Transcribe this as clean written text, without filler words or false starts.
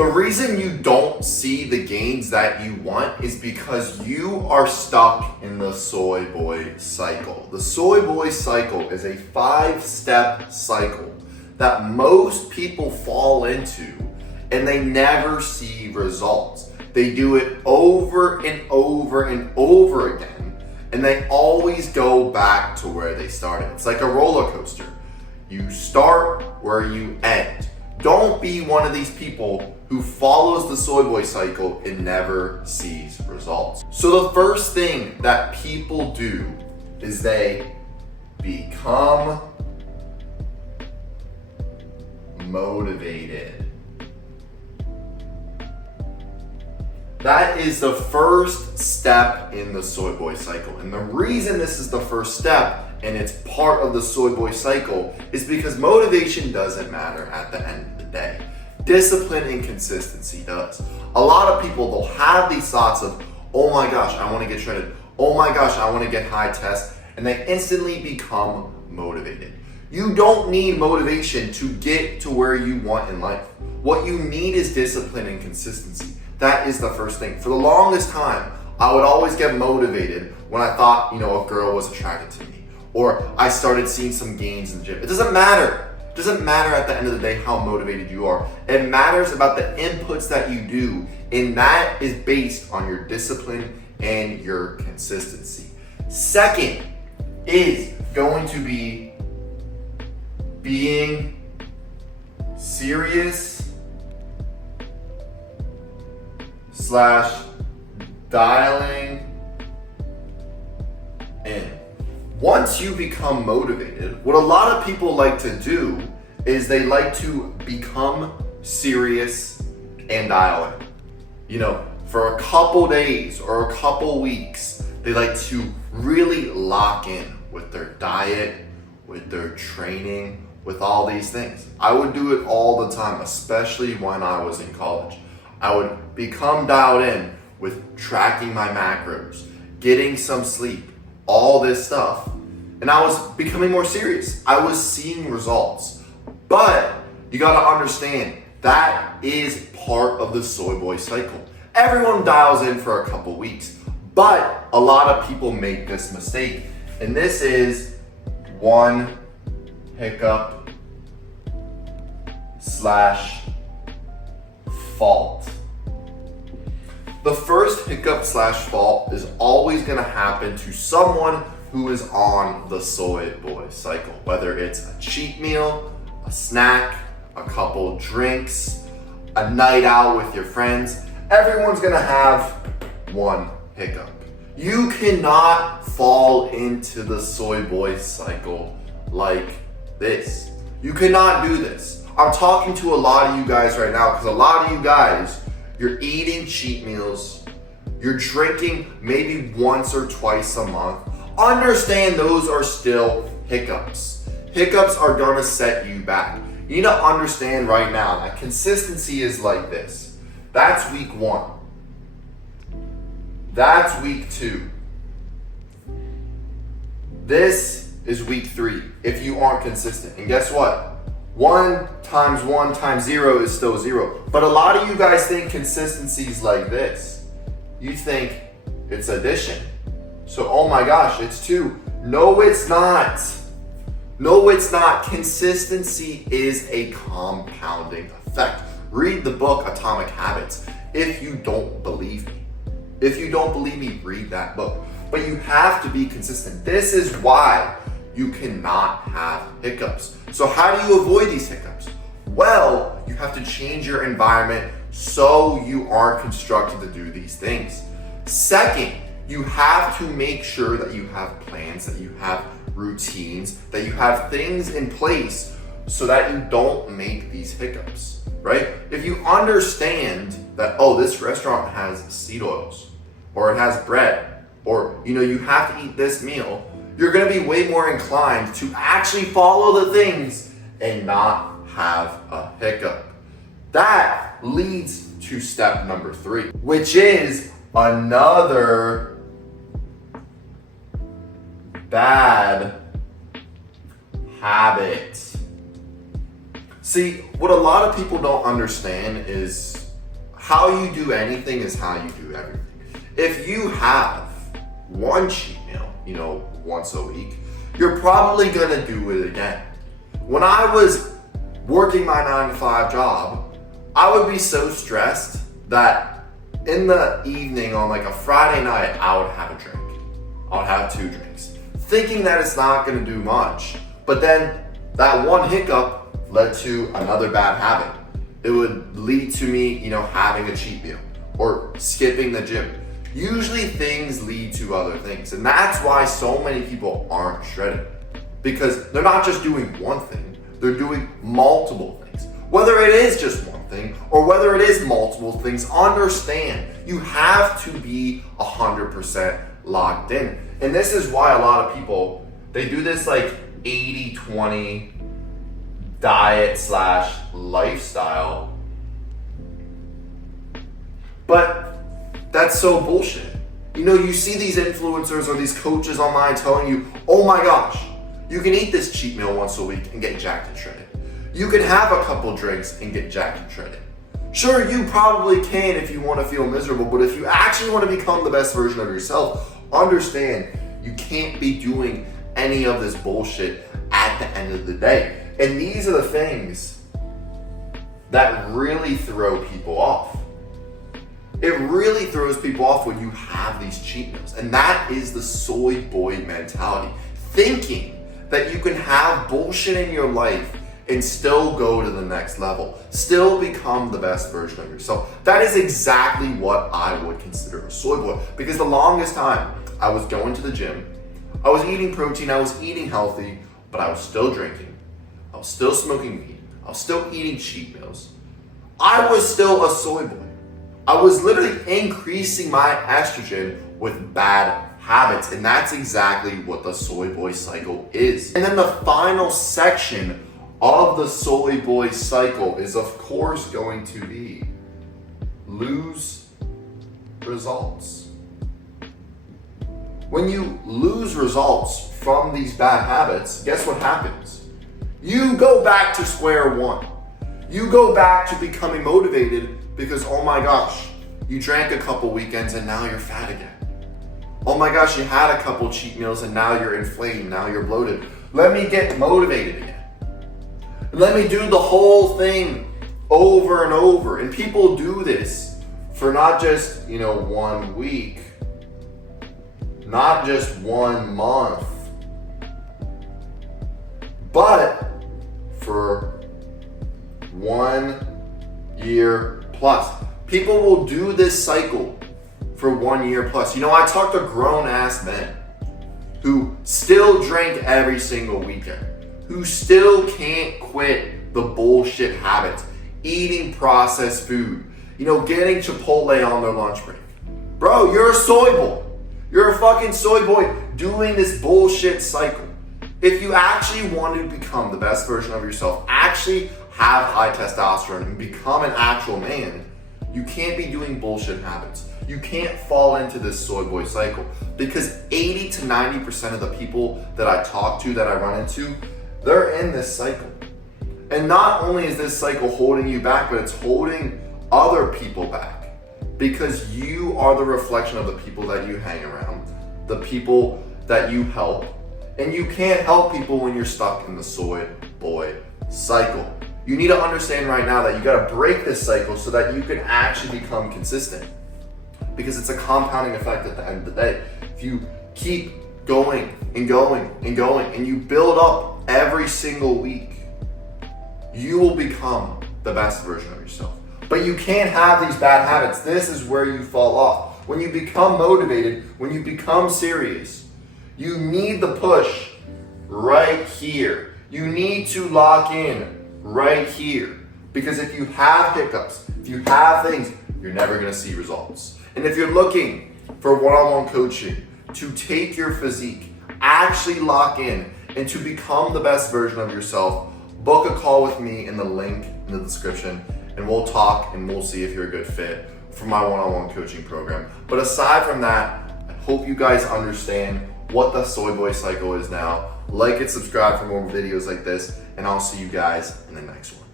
The reason you don't see the gains that you want is because you are stuck in the soy boy cycle. The soy boy cycle is a 5-step cycle that most people fall into, and they never see results. They do it over and over and over again, and they always go back to where they started. It's like a roller coaster. You start where you end. Don't be one of these people who follows the soy boy cycle and never sees results. So the first thing that people do is they become motivated. That is the first step in the soy boy cycle. And the reason this is the first step and it's part of the soy boy cycle is because motivation doesn't matter at the end of the day. Discipline and consistency does. A lot of people, they'll have these thoughts of, oh my gosh, I want to get shredded. Oh my gosh, I want to get high test. And they instantly become motivated. You don't need motivation to get to where you want in life. What you need is discipline and consistency. That is the first thing. For the longest time, I would always get motivated when I thought, a girl was attracted to me, or I started seeing some gains in the gym. It doesn't matter. It doesn't matter at the end of the day how motivated you are. It matters about the inputs that you do, and that is based on your discipline and your consistency. Second is going to be being serious / dialing in. Once you become motivated, what a lot of people like to do is they like to become serious and dial in. For a couple days or a couple weeks, they like to really lock in with their diet, with their training, with all these things. I would do it all the time, especially when I was in college. I would become dialed in with tracking my macros, getting some sleep, all this stuff. And I was becoming more serious. I was seeing results. But you gotta understand, that is part of the soy boy cycle. Everyone dials in for a couple weeks, but a lot of people make this mistake. And this is one hiccup / fault. The first hiccup / fault is always gonna happen to someone who is on the soy boy cycle. Whether it's a cheat meal, a snack, a couple drinks, a night out with your friends, everyone's gonna have one hiccup. You cannot fall into the soy boy cycle like this. You cannot do this. I'm talking to a lot of you guys right now because a lot of you guys, you're eating cheat meals, you're drinking maybe once or twice a month. Understand those are still hiccups. Hiccups are gonna set you back. You need to understand right now that consistency is like this. That's week 1. That's week 2. This is week 3 if you aren't consistent. And guess what? 1 times 1 times 0 is still 0. But a lot of you guys think consistency is like this. You think it's addition. So, oh my gosh, it's 2. No, it's not. No, it's not. Consistency is a compounding effect. Read the book Atomic Habits if you don't believe me. If you don't believe me, read that book. But you have to be consistent. This is why you cannot have hiccups. So how do you avoid these hiccups? Well, you have to change your environment so you aren't constructed to do these things. Second, you have to make sure that you have plans, that you have routines, that you have things in place so that you don't make these hiccups, right? If you understand that, oh, this restaurant has seed oils, or it has bread, or you have to eat this meal, you're gonna be way more inclined to actually follow the things and not have a hiccup. That leads to step number 3, which is another bad habit. See, what a lot of people don't understand is how you do anything is how you do everything. If you have one cheat meal, once a week, you're probably gonna do it again. When I was working my 9-to-5 job, I would be so stressed that in the evening on like a Friday night, I would have a drink. I would have 2 drinks, thinking that it's not gonna do much. But then that one hiccup led to another bad habit. It would lead to me, having a cheat meal or skipping the gym. Usually things lead to other things. And that's why so many people aren't shredding, because they're not just doing one thing, they're doing multiple things. Whether it is just one thing or whether it is multiple things, understand you have to be 100% locked in. And this is why a lot of people, they do this like 80-20 diet / lifestyle, but that's so bullshit. You see these influencers or these coaches online telling you, oh my gosh, you can eat this cheat meal once a week and get jacked and shredded. You can have a couple drinks and get jacked and shredded. Sure, you probably can if you want to feel miserable, but if you actually want to become the best version of yourself, understand you can't be doing any of this bullshit at the end of the day. And these are the things that really throw people off. It really throws people off when you have these cheat meals. And that is the soy boy mentality. Thinking that you can have bullshit in your life and still go to the next level, still become the best version of yourself. That is exactly what I would consider a soy boy. Because the longest time I was going to the gym, I was eating protein, I was eating healthy, but I was still drinking. I was still smoking weed. I was still eating cheat meals. I was still a soy boy. I was literally increasing my estrogen with bad habits. And that's exactly what the soy boy cycle is. And then the final section of the soy boy cycle is of course going to be lose results. When you lose results from these bad habits, guess what happens? You go back to square one. You go back to becoming motivated because, oh my gosh, you drank a couple weekends and now you're fat again. Oh my gosh, you had a couple cheat meals and now you're inflamed, now you're bloated. Let me get motivated again. Let me do the whole thing over and over. And people do this for not just, 1 week, not just 1 month, but for 1 year plus. People will do this cycle for 1 year plus. I talk to grown ass men who still drink every single weekend, who still can't quit the bullshit habits, eating processed food, getting Chipotle on their lunch break. Bro, you're a soy boy. You're a fucking soy boy doing this bullshit cycle. If you actually want to become the best version of yourself, actually have high testosterone and become an actual man, you can't be doing bullshit habits. You can't fall into this soy boy cycle, because 80 to 90% of the people that I talk to, that I run into, they're in this cycle. And not only is this cycle holding you back, but it's holding other people back, because you are the reflection of the people that you hang around, the people that you help. And you can't help people when you're stuck in the soy boy cycle. You need to understand right now that you got to break this cycle so that you can actually become consistent, because it's a compounding effect at the end of the day. If you keep going and going and going and you build up every single week, you will become the best version of yourself. But you can't have these bad habits. This is where you fall off. When you become motivated, when you become serious, you need the push right here. You need to lock in right here. Because if you have hiccups, if you have things, you're never gonna see results. And if you're looking for one-on-one coaching to take your physique, actually lock in, and to become the best version of yourself, book a call with me in the link in the description, and we'll talk and we'll see if you're a good fit for my one-on-one coaching program. But aside from that, I hope you guys understand what the soy boy cycle is now. Like and subscribe for more videos like this, and I'll see you guys in the next one.